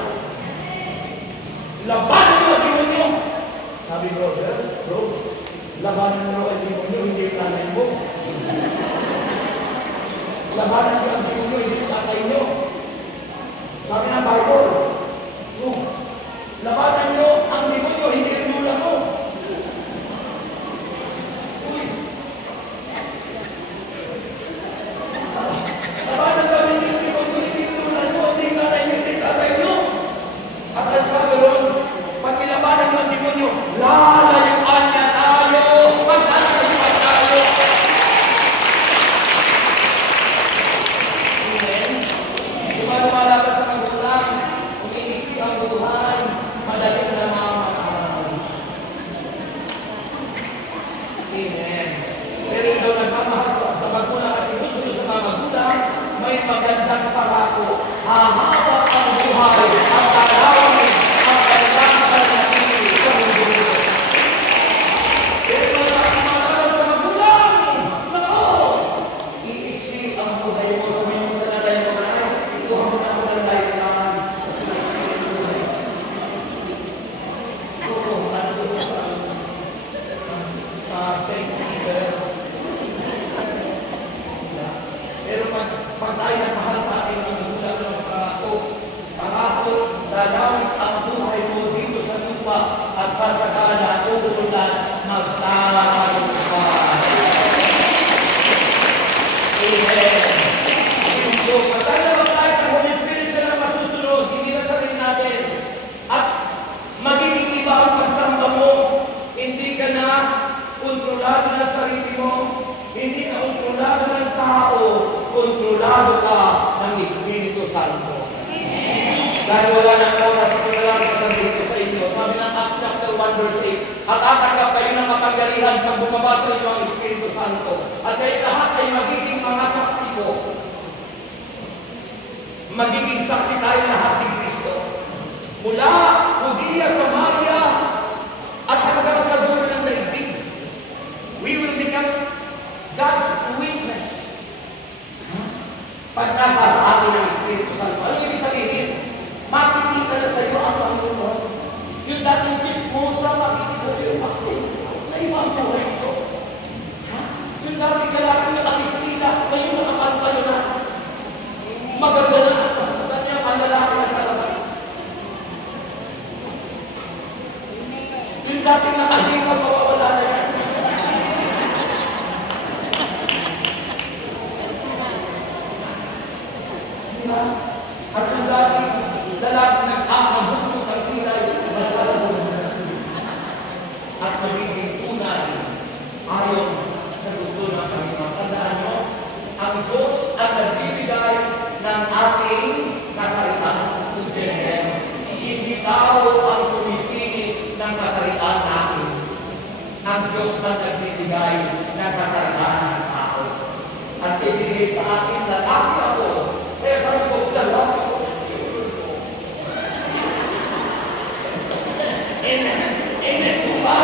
Labanan mo ang demonyo. Sabi bro, labanan mo dahil wala ng oras, ito na lang sasabihin ko sa inyo. Sabi ng Acts chapter 1 verse 8, at tatanggap kayo ng kapangyarihan pag bumaba sa inyo ang Espiritu Santo. At kayo lahat ay magiging mga saksi ko. Magiging saksi tayo lahat ni Kristo. Mula Judea, Samaria, at hanggang sa dulo ng daigdig. We will become God's witness. Pag nasa sa atin ang Espiritu Santo, ano ibig sabihin? Makikita na sa iyo ang Panginoon. Yung dating chismosa, makikita sa iyo, bakit? Na ibang buhay ko. Yung dating lalaki ng Apistila, ngayon nakapantalo na. Maganda na ang kasutan niya, ang lalaki na talaga. Yung dating nakahika, mawawala na yan. Diba? At yung dating lalaki nagbubulog ng kilay, maglalabog na at magiging tunay ayon sa gusto ng Panginoon. Tandaan nyo, ang Diyos ang nagbibigay ng ating kasarian to them. Hindi tao ang pumipili ng kasarian natin. Ang Diyos ang nagbibigay ng kasarian ng tao. At ibigay sa atin, lalaki ako. Kaya sabi ko, lalaki ako. Amen po ba?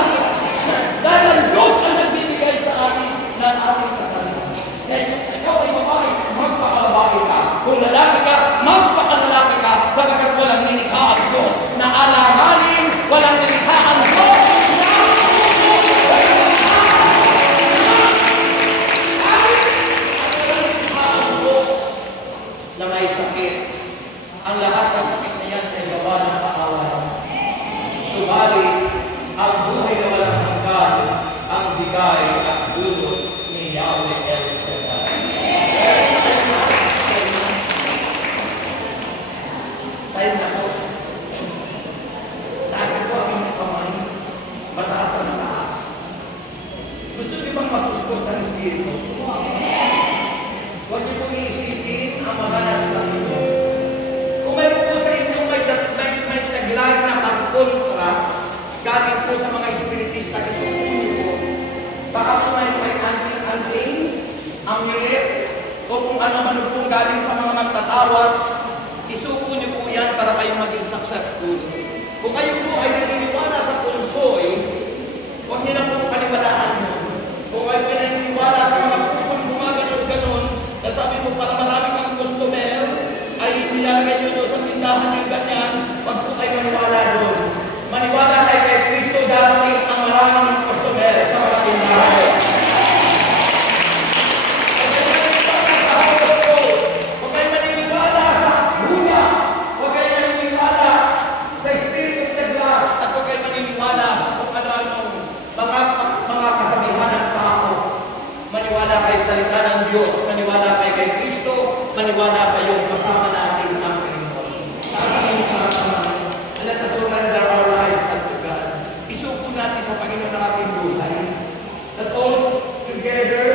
Dahil ang Diyos ang nagbibigay sa atin ng ating kasarian. Kaya ikaw ay babae, magpakababae ka. Kung lalaki ka, magpakalalaki ka. Sapagkat walang nilikha ang Diyos na alanganin, walang nilikha ang Diyos na may sakit. Ang lahat ng sakit na yan ay gawa ng kaaway. Subalit, ang buhay na walang hanggan, ang bigay at dulot ni Yahweh El Shaddai. Tayo na po. Lagi po ang inyong kamay, mataas na mataas. Gusto niyo bang mapuspos ng Espiritu? Huwag niyo po iisipin ang mga nasa tayo. Kung mayroon po sa inyo may tagline na pagkontra, galing po sa mga espiritista, isuko niyo po. Baka kung mayroon may anting-anting, amulet, o kung ano man po galing sa mga magtatawas, isuko niyo po yan para kayo maging successful. Kung kayo po ay naniniwala sa punsoy, huwag niyo na po paniwalaan mo. Kung kayo ay naniniwala sa mga pusong gumagano'n-ganon, na sabi mo para marami kang customer, ay nilalagay nyo doon sa tindahan yung ganyan, wag po kayo maniwala doon. Maniwala kayo kay Kristo, darating ang maraming customer sa mga tindahan. Huwag kayo maniniwala sa buya, huwag kayo maniniwala sa Spirit of the Glass, at huwag kayo maniniwala sa kung ano-anong mga kasabihan ng tao. Maniwala kayo sa salita ng Diyos, maniwala kayo kay Kristo, maniwala kayong kasama natin ang Panginoon. Aking mga kamay, let us surrender our lives unto God. Isuko natin sa Panginoon ang ating buhay. That all together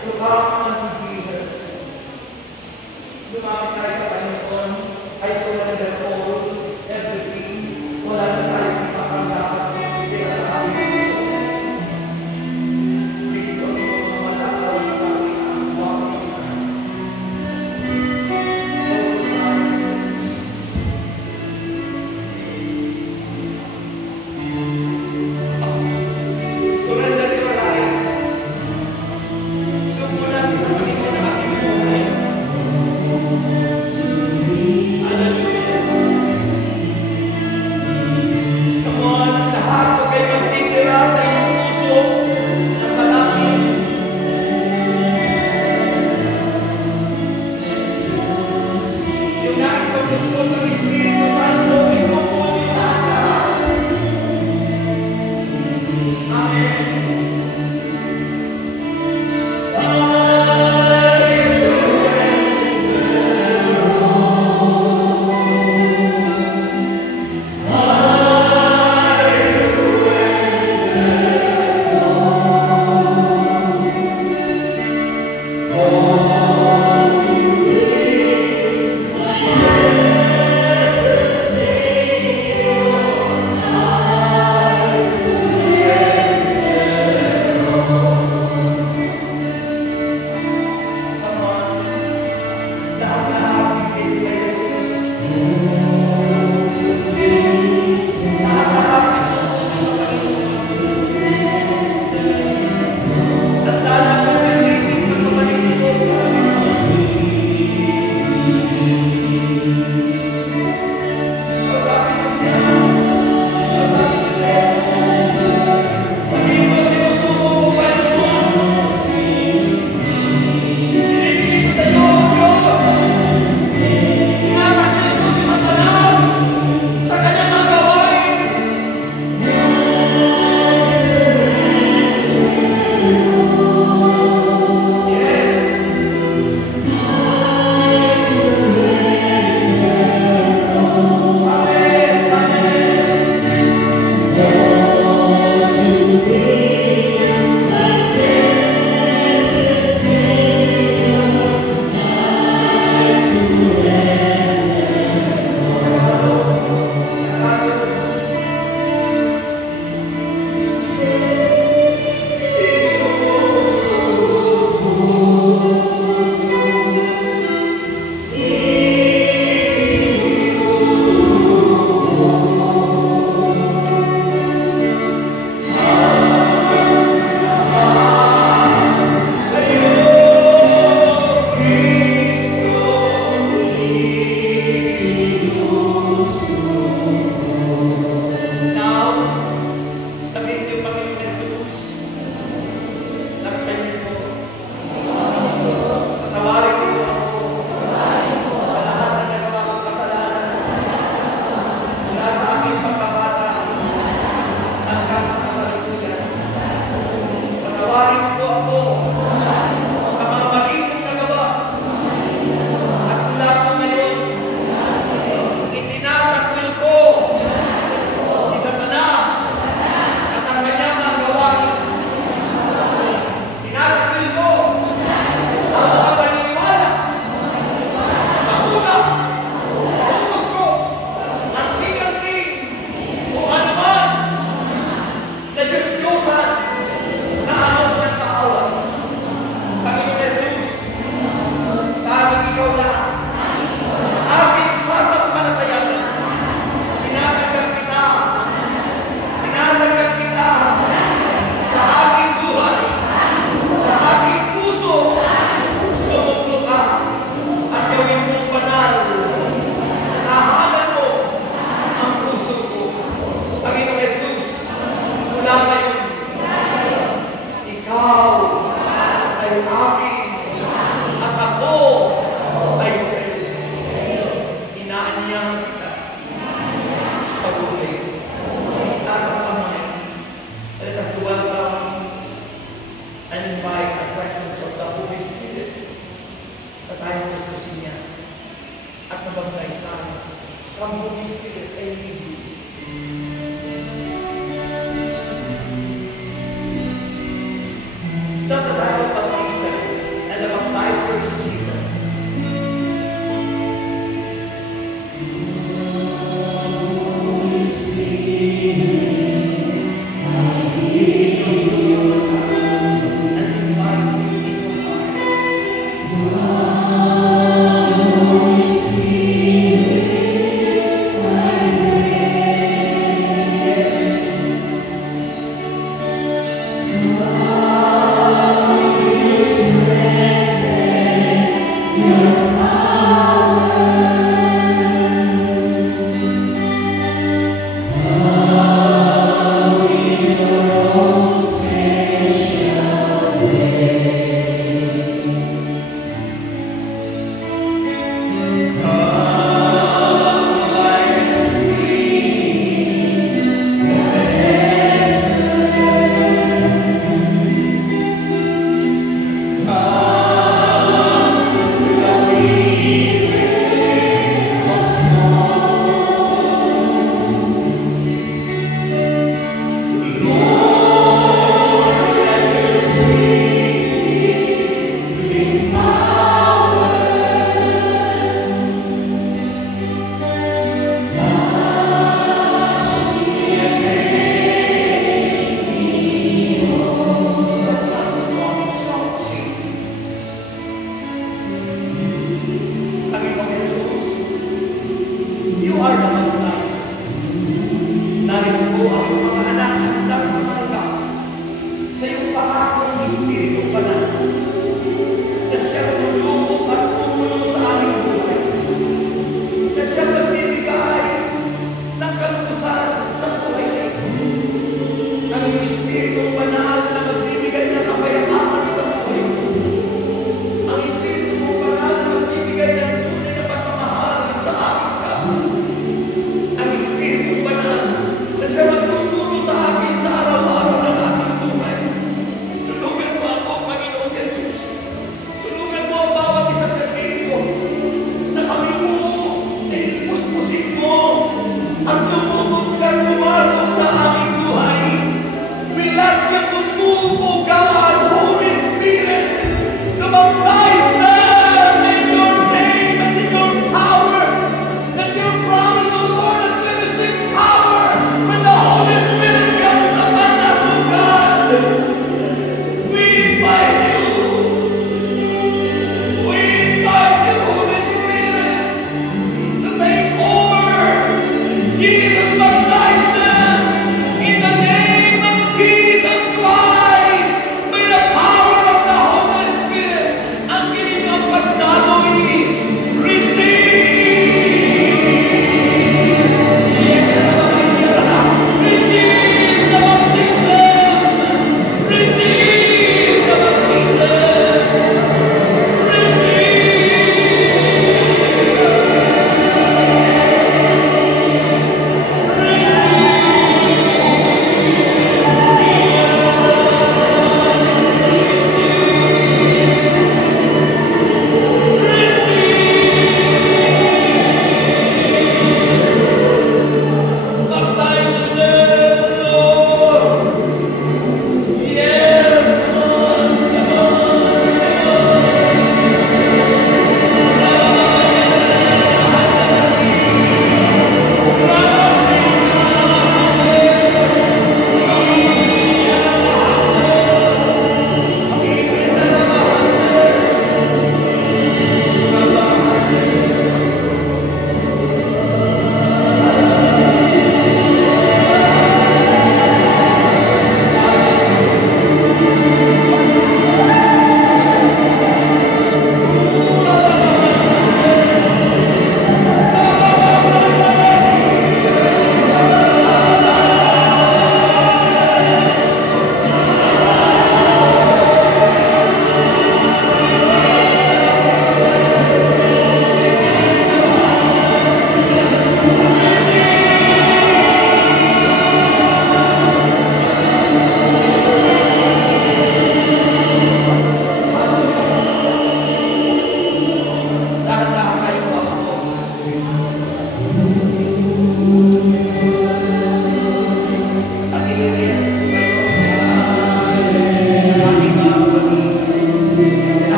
to come unto Jesus. Lumapit tayo sa Panginoon, I surrender all, everything, wala na tayong ipapanggap at bigyan sa ating puso. Bigyan ko ang mga malakaw sa ating ang buwang sa ay akin at ako ay sa'yo. Inaanyang kita sa buhay. Nasa kamay. Let us welcome and invite the presence of the Holy Spirit na tayo gusto niya at nabaptize tayo. Come, Holy Spirit, I need you. It's not the time of baptism, and the baptizer is Jesus. Holy Spirit, I need you. And invite him into your heart. Holy Spirit, I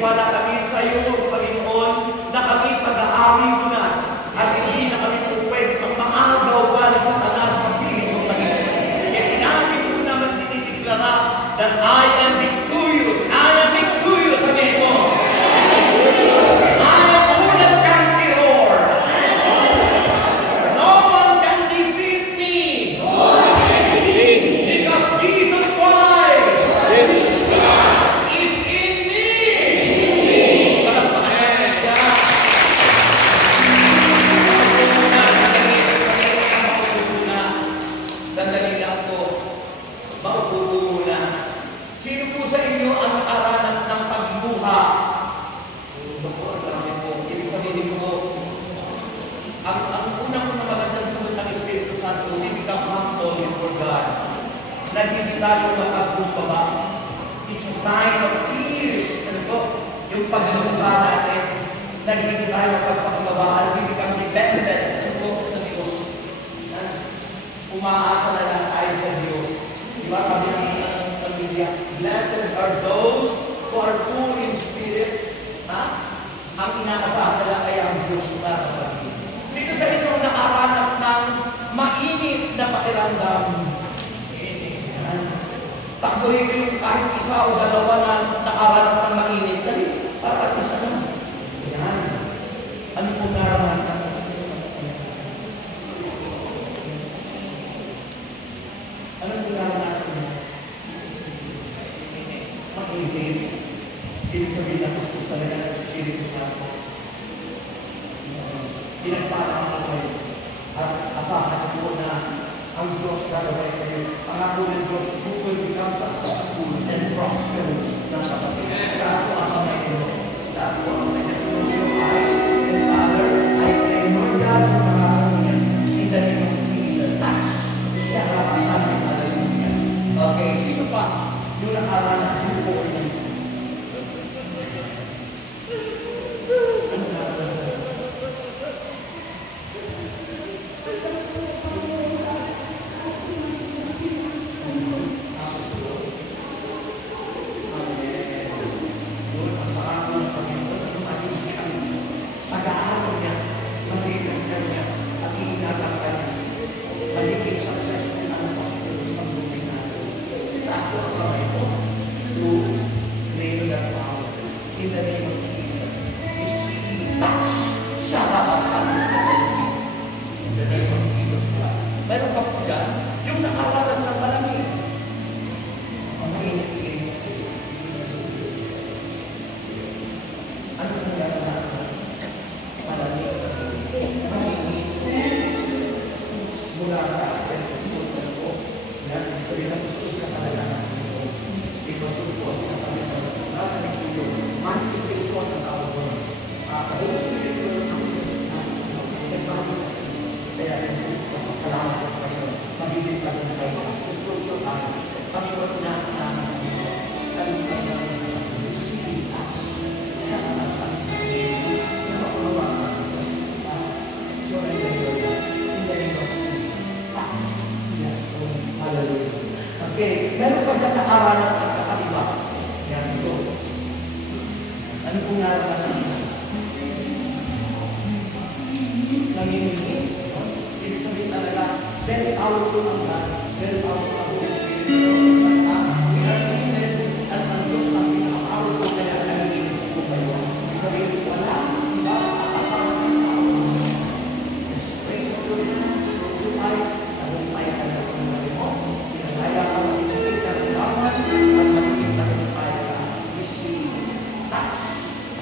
nagtitiwala kami sa iyo, Panginoon, na kami pag-aari mo na at hindi na kami po pwede pang maagaw pa ni Satanas sa piling mo, Panginoon. Kaya inamin mo naman tinideklara that I am victorious. I am victorious sa mo. I am more than conqueror. No one can defeat me. Because Jesus Christ is in me. Sandali lang po. Maupo po muna. Sino po sa inyo ang nakaranas ng pagluha? Ang dami po. Ibig sabihin po, ang unang magandang tulad ng Espiritu Santo, we become humble before God. Nagiging tayong mapagkumbaba. It's a sign of tears. Ano po? Yung pagluha natin, nagiging tayo mapagpakumbaba at we become dependent. Ano po? Sa Diyos. Umaasa na lang tayo sa Diyos. Di ba? Sabi ng pamilya, blessed are those who are poor in spirit. Ha? Ang inaasahan na lang ay ang Diyos na kapatid. Sino sa inyo nakaranas ng mainit na pakiramdam? Yan. Takbo rin yung kahit isa o dalawa na nakaranas ng mainit. Dali, para at isa na. Yan. Ano pong naranasan? Anong naranasan mo? Mainit. Ibig sabihin na puspos talaga ng Espiritu Santo. Pinagpalang ako at asahan ko na ang Diyos gagawin kayo. Pangako ng Diyos, you will become successful and prosperous ng kapatid. Taas po ang kamay nyo. Taas po ang kamay nyo. Close your eyes. And Father, I pray, Lord God, ang mga kanyan in the name of Jesus. Touch siya kapasabi. Hallelujah. Okay, sino pa? Yung nakaranas ng po niya. Ano nakaranas? Meron pa po dyan, yung nakaranas ng malamig. Ang mainit. Ano po yan nakaranas? Malamig. Mainit. Mula sa akin, susunod ko. Yan, sabihin na gusto ka talaga ng Panginoon. Because yun po, sinasabi ko, natanig ko yung manifestation ng tao ko. Kahit spiritual, ang Diyos na nagmanifest. Kaya rin po, salamat sa Panginoon. Magiging tagumpay na. Just close your eyes. Panginoon na Panginoon. Tagumpay na receiving us. Siya na nasa makawasan. Just surrender your life. In the name of Jesus. Touch. Yes, Lord. Hallelujah. Okay. Meron pa dyan nakaranas ng kakaliwa. Yan ito. Ano kung naranasan mo? Namimili. Ibig sabihin talaga, very powerful ang God, very powerful ang Holy Spirit. We are limited at ang Diyos ang pinaka-powerful kaya nahihinig po kayo. Ibig sabihin, wala, iba, asahan ng tao. Just raise up your hands, close your eyes, tagumpay ka na sa mga mo. Pinagaya ka mag-isip ka ng laman, at magiging tagumpay ka. Receive, touch,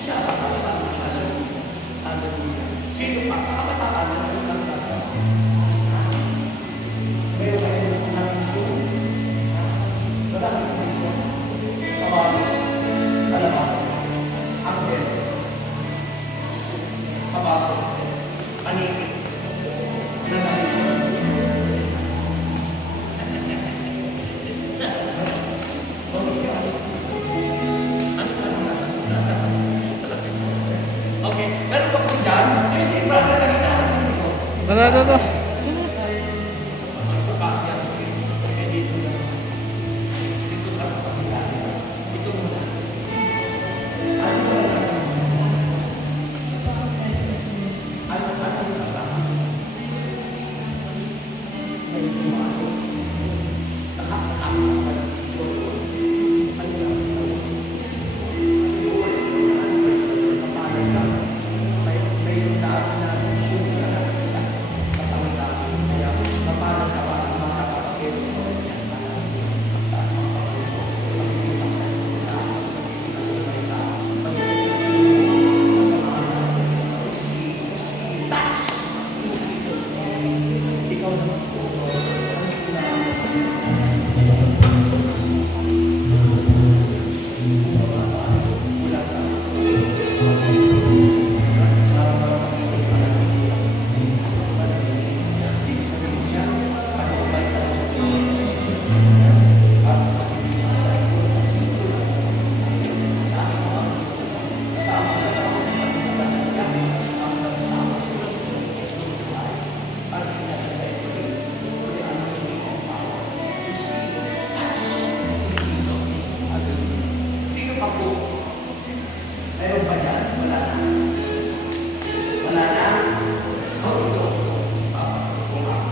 siya ang asahan ng hallelujah. Hallelujah. Sino pa sa kabataan na nagkakasa? Meron kayo ng mission. Wala ka ng mission. Kabalo. Kalaman. Angel. Kabalo. Panigit. Ano na mission? Okay. Meron pa po dyan. Yung si brother kanina. Ano dito? Dito ka sa pamilya. Dito muna. Ano Meron pa dyan? Wala na. Wala na? Oh, ito. Kung ako.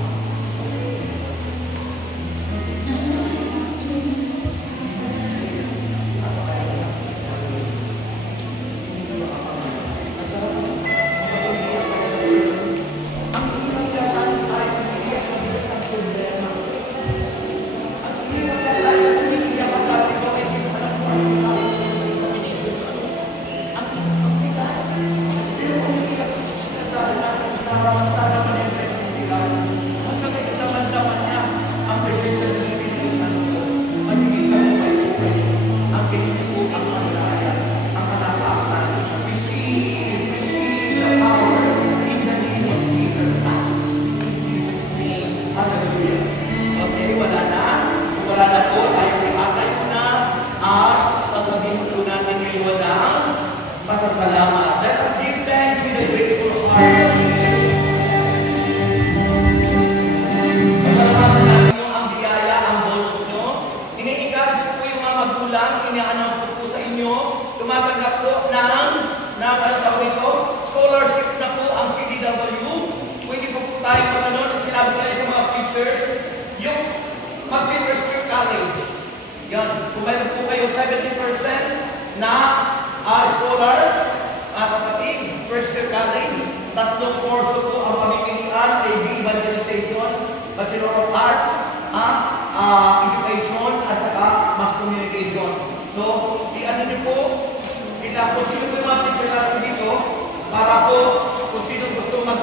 Pasasalamat. Let us give thanks with a grateful heart. Pasalamatan natin yung ang biyaya, ang bonus nyo. Ini-encourage ko po yung mga magulang, ini-announce ko po sa inyo, tumatanggap po ng scholarship na po ang CDW. Pwede po tayo magkanon, sinabi ko sa mga teachers, yung mag-first year college. Yan, kung mayroon po kayo 70% na scholar, kapatid, first year college, 3 kurso po ang pamimilian, AB Evangelization, Bachelor of Arts, Education, at saka Mass Communication. So, i-ano niyo po, kung sino po yung mga picture natin dito, para po, kung sino gusto mag